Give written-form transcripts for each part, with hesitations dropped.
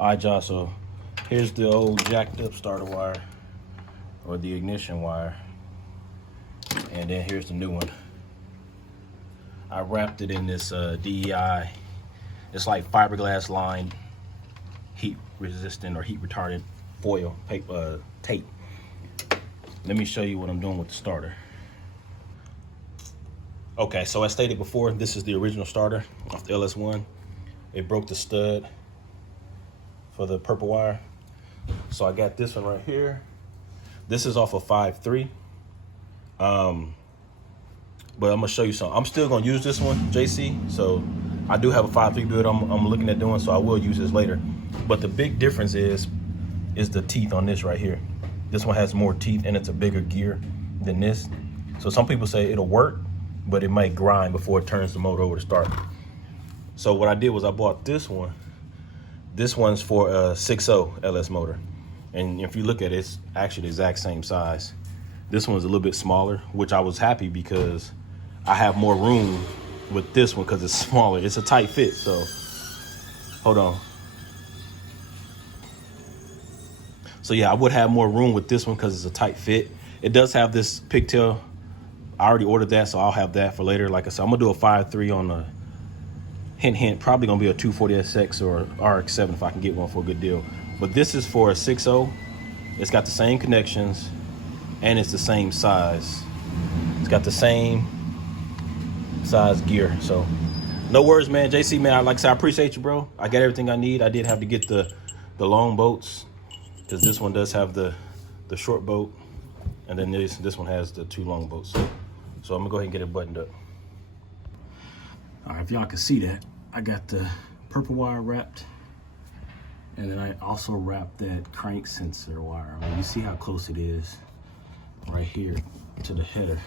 All right, y'all, so here's the old jacked up starter wire, or the ignition wire. And then here's the new one. I wrapped it in this DEI. It's like fiberglass lined, heat resistant or heat retardant foil paper, tape. Let me show you what I'm doing with the starter. Okay, so I stated before, this is the original starter off the LS1. It broke the stud for the purple wire. So I got this one right here. This is off of 5.3. But I'm gonna show you something. I'm still gonna use this one, JC. So I do have a 5.3 build I'm looking at doing, so I will use this later. But the big difference is the teeth on this right here. This one has more teeth and it's a bigger gear than this. So some people say it'll work, but it might grind before it turns the motor over to start. So what I did was I bought this one. This one's for a 6.0 LS motor. And if you look at it, it's actually the exact same size. This one's a little bit smaller, which I was happy because I have more room with this one because it's smaller. It's a tight fit, so hold on. So yeah, I would have more room with this one because it's a tight fit. It does have this pigtail. I already ordered that, so I'll have that for later. Like I said, I'm gonna do a 5.3 on a hint, probably gonna be a 240SX or RX-7 if I can get one for a good deal. But this is for a 6.0. It's got the same connections and it's the same size. It's got the same size gear. So no worries, man. JC, man, like I said, I appreciate you, bro. I got everything I need. I did have to get the long bolts because this one does have the short bolt, and then this one has the 2 long bolts. So I'm gonna go ahead and get it buttoned up. All right, if y'all can see that, I got the purple wire wrapped, and then I also wrapped that crank sensor wire. I mean, you see how close it is right here to the header.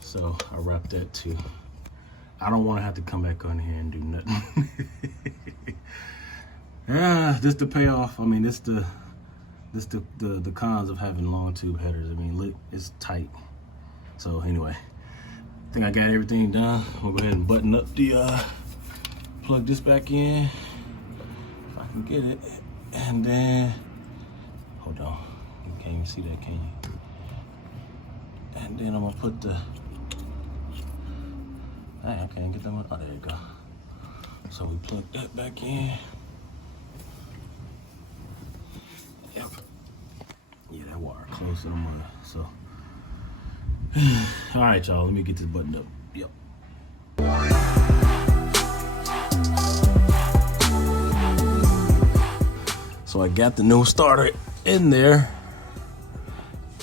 So I wrapped that too. I don't want to have to come back on here and do nothing. This the payoff. I mean, this the cons of having long tube headers. I mean, look, it's tight. So anyway, I think I got everything done. I'm gonna go ahead and button up the plug this back in if I can get it, and then hold on. You can't even see that, can you? And then I'm gonna put the. I can't get that one. Oh, there you go. So we plug that back in. Yep. Yeah, that wire close in the mud. So, all right, y'all. Let me get this buttoned up. Yep. So I got the new starter in there.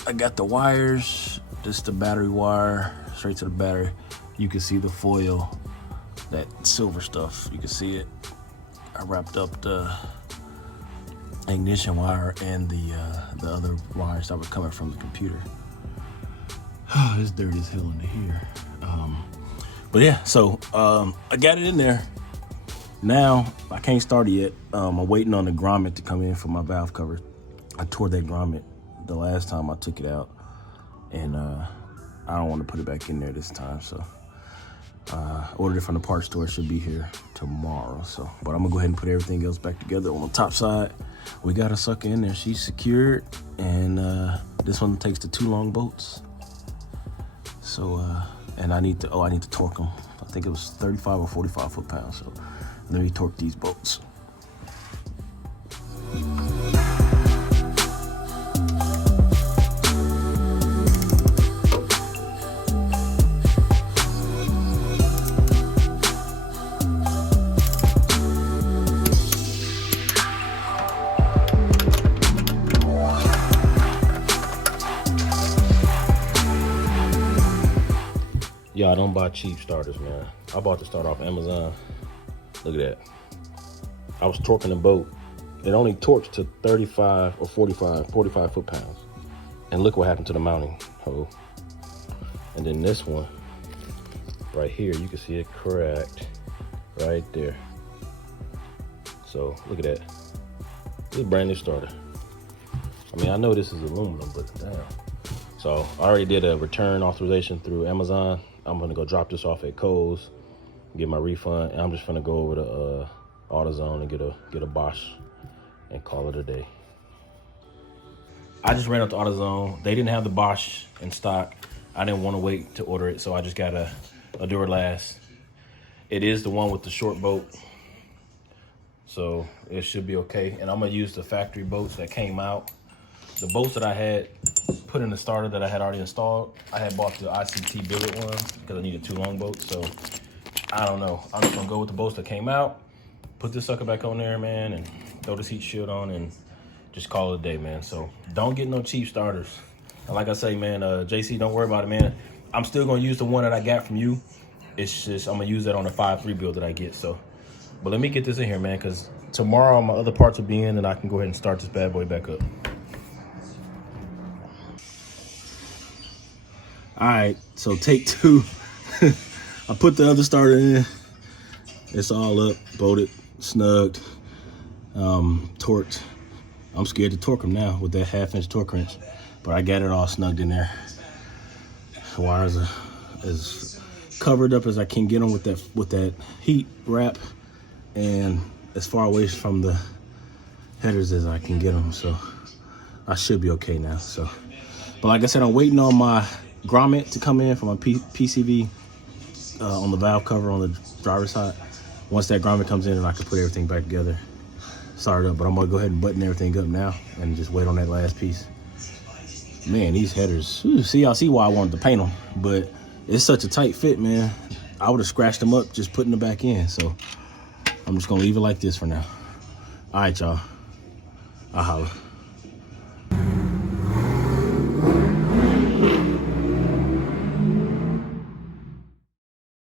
I got the wires. This is the battery wire, straight to the battery. You can see the foil, that silver stuff. You can see it. I wrapped up the ignition wire and the other wires that were coming from the computer. It's dirty as hell in here. But yeah, so I got it in there. Now I can't start it yet. I'm waiting on the grommet to come in for my valve cover. I tore that grommet the last time I took it out, and I don't want to put it back in there this time. So ordered it from the parts store. It should be here tomorrow. So, but I'm gonna go ahead and put everything else back together. On the top side, we got a sucker in there. She's secured, and this one takes the 2 long bolts. So and I need to torque them. I think it was 35 or 45 foot-pounds. So let me torque these bolts. Y'all don't buy cheap starters, man. I bought the starter off Amazon. Look at that. I was torquing the boat. It only torques to 35 or 45 foot-pounds. And look what happened to the mounting hole. And then this one, right here, you can see it cracked right there. So look at that. This is a brand new starter. I mean, I know this is aluminum, but damn. So I already did a return authorization through Amazon. I'm gonna go drop this off at Kohl's, get my refund, and I'm just gonna go over AutoZone and get a Bosch and call it a day. I just ran up to AutoZone. They didn't have the Bosch in stock. I didn't want to wait to order it, so I just got a Duralast. It is the one with the short bolt, so it should be okay. And I'm gonna use the factory bolts that came out. The bolts that I had put in the starter that I had already installed, I had bought the ICT billet ones because I needed 2 long bolts. So I don't know. I'm just gonna go with the bolts that came out, put this sucker back on there, man, and throw this heat shield on and just call it a day, man. So don't get no cheap starters. And like I say, man, JC, don't worry about it, man. I'm still gonna use the one that I got from you. It's just, I'm gonna use that on the 5.3 build that I get, so. But let me get this in here, man, because tomorrow my other parts will be in and I can go ahead and start this bad boy back up. All right, so take 2. I put the other starter in. It's all up, bolted, snugged, torqued. I'm scared to torque them now with that 1/2-inch torque wrench, but I got it all snugged in there. The wires are as covered up as I can get them with that heat wrap, and as far away from the headers as I can get them. So I should be okay now. So, but like I said, I'm waiting on my grommet to come in for my PCV on the valve cover on the driver's side. Once that grommet comes in, and I can put everything back together, start it up. But I'm gonna go ahead and button everything up now and just wait on that last piece. Man, these headers, y'all see why I wanted to paint them, but it's such a tight fit, man. I would have scratched them up just putting them back in. So I'm just gonna leave it like this for now. All right, y'all. I'll holla.